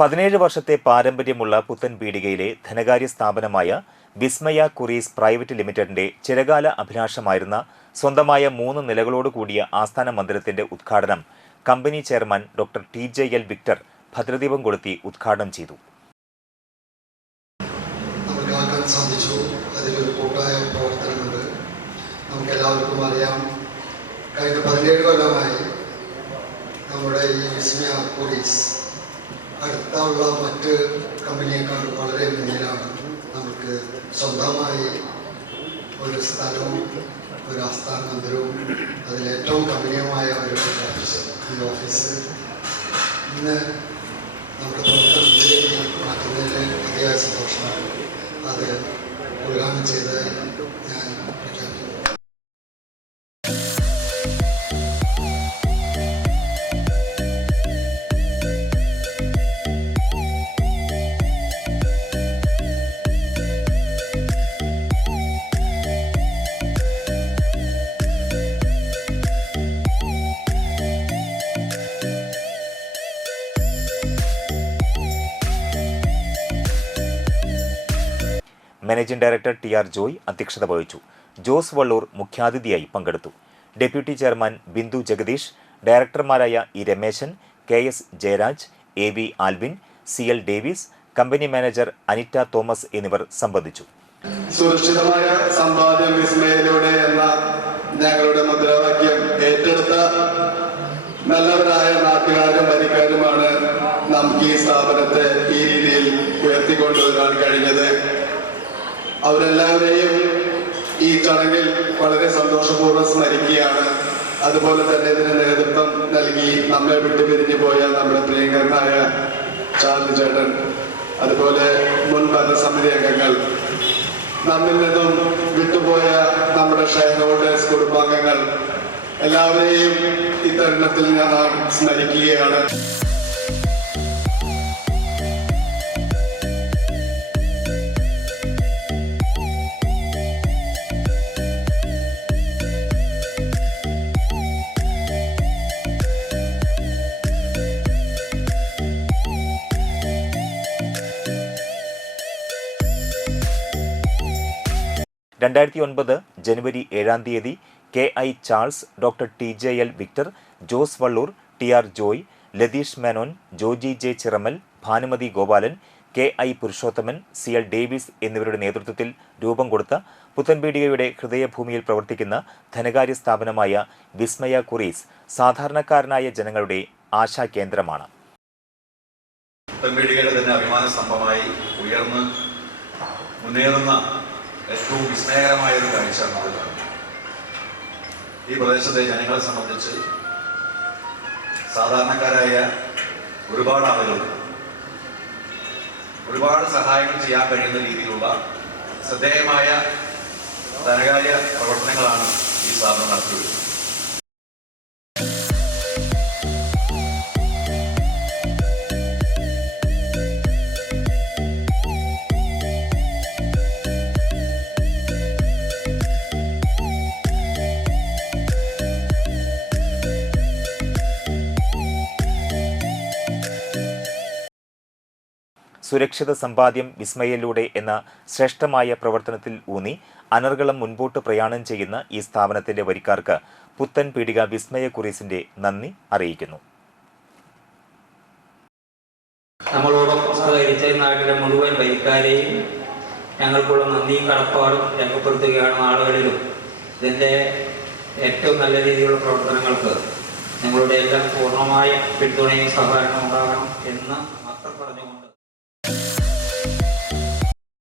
17 വർഷത്തെ പാരമ്പര്യമുള്ള പുത്തൻ പീടികയിലെ ധനകാര്യ സ്ഥാപനമായ വിസ്മയ കുറീസ് പ്രൈവറ്റ് ലിമിറ്റഡിന്റെ ചിരകാല അഭിലാഷമായിരുന്ന സ്വന്തമായ 3 നിലകളോടുകൂടിയ ആസ്ഥാന മന്ദിരത്തിന്റെ ഉദ്ഘാടനം company chairman doctor TJL Victor ഭദ്രദീപം കൊളുത്തി ഉദ്ഘാടനം ചെയ്തു. നമുക്കെല്ലാവർക്കും അറിയാം, കഴിഞ്ഞ 17 കൊല്ലമായി നമ്മുടെ ഈ വിസ്മയ കുറീസ് അടുത്തുള്ള മറ്റ് കമ്പനിയേക്കാളും വളരെ മുന്നിലാണ്. നമുക്ക് സ്വന്തമായി ഒരു സ്ഥലവും ഒരു ആസ്ഥാന മന്ദിരവും അതിലേറ്റവും കമ്പനിയുമായ ഒരു ഓഫീസ് ഇന്ന് നമ്മുടെ പ്രവർത്തനത്തിലേക്ക് മാറ്റുന്നതിൽ അതിയായ സന്തോഷമാണ്. അത് ഉദ്ഘാടനം ചെയ്തതായി ഞാൻ പ്രഖ്യാപിക്കുന്നു. മാനേജിംഗ് ഡയറക്ടർ TR ജോയ് അധ്യക്ഷത വഹിച്ചു. ജോസ് വള്ളൂർ മുഖ്യാതിഥിയായി പങ്കെടുത്തു. ഡെപ്യൂട്ടി ചെയർമാൻ ബിന്ദു ജഗദീഷ്, ഡയറക്ടർമാരായ E Rameshan, KS Jayaraj, AV Alvin, CL Davis, company manager Anita Thomas എന്നിവർ സംബന്ധിച്ചു. സുരക്ഷിതമായ സമ്പാദ്യം വിസ്മയയിലൂടെ എന്ന ഞങ്ങളുടെ മുദ്രാവാക്യം ഏറ്റെടുത്ത നല്ലവരായ നാട്ടുകാരും വരിക്കാരുമാണ് നമുക്ക് ഈ സ്ഥാപനത്തെ ഈ രീതിയിൽ ഉയർത്തിക്കൊണ്ടുവരാൻ കഴിഞ്ഞത്. അവരെല്ലാവരെയും ഈ ചടങ്ങിൽ വളരെ സന്തോഷപൂർവ്വം സ്മരിക്കുകയാണ്. അതുപോലെ തന്നെ ഇതിന് നേതൃത്വം നൽകി നമ്മെ വിട്ടുപിരിഞ്ഞു പോയ നമ്മുടെ പ്രിയങ്കരനായ ചാർലി ചേട്ടൻ, അതുപോലെ മുൻ ഭരണസമിതി അംഗങ്ങൾ, നമ്മിൽ നിന്നും വിട്ടുപോയ നമ്മുടെ ഷെയർ ഹോൾഡേഴ്സ് കുടുംബാംഗങ്ങൾ, എല്ലാവരെയും ഈ തരുണത്തിൽ ഞാൻ സ്മരിക്കുകയാണ്. ജനുവരി 7 KI Charles, doctor TJL Victor, Jose Vallur, TR Joy, Latheesh Menon, Joji J Chiramel, Bhanumathi Gopalan, KI Purushothaman, CL Davis എന്നിവരുടെ നേതൃത്വത്തിൽ രൂപം കൊടുത്ത പുത്തൻപീടികയുടെ ഹൃദയഭൂമിയിൽ പ്രവർത്തിക്കുന്ന ധനകാര്യ സ്ഥാപനമായ വിസ്മയ കുറീസ് സാധാരണക്കാരനായ ജനങ്ങളുടെ ആശാകേന്ദ്രമാണ്. പുത്തൻപീടികയുടെ തന്നെ അഭിമാന സ്തംഭമായി ഉയർന്ന് മുന്നേറുന്ന ഏറ്റവും വിസ്മയകരമായ ഒരു കാഴ്ചയാണ് അത് കാണുന്നത്. ഈ പ്രദേശത്തെ ജനങ്ങളെ സംബന്ധിച്ച് സാധാരണക്കാരായ ഒരുപാട് ആളുകൾ ഒരുപാട് സഹായങ്ങൾ ചെയ്യാൻ കഴിയുന്ന രീതിയിലുള്ള ശ്രദ്ധേയമായ ധനകാര്യ പ്രവർത്തനങ്ങളാണ് ഈ സ്ഥാപനം നടത്തിവരുന്നത്. സുരക്ഷിത സമ്പാദ്യം വിസ്മയയിലൂടെ എന്ന ശ്രേഷ്ഠമായ പ്രവർത്തനത്തിൽ ഊന്നി അനർഗളം മുൻപോട്ട് പ്രയാണം ചെയ്യുന്ന ഈ സ്ഥാപനത്തിന്റെ വരിക്കാർക്ക് പുത്തൻ പീടിക വിസ്മയ കുറീസിന്റെ നന്ദി അറിയിക്കുന്നു. നമ്മളോടൊപ്പം സഹകരിച്ച നാട്ടിലെ മുഴുവൻ വരിക്കാരെയും ഞങ്ങൾക്കുള്ള നന്ദിയും കടപ്പാടും രേഖപ്പെടുത്തുകയാണ്. നാളുകളിലും ഇതിൻ്റെ ഏറ്റവും നല്ല രീതിയിലുള്ള പ്രവർത്തനങ്ങൾക്ക് ഞങ്ങളുടെ എല്ലാം പൂർണ്ണമായ പിന്തുണയും സഹകരണവും ഉണ്ടാകണം എന്ന് മാത്രം പറഞ്ഞുകൊണ്ട്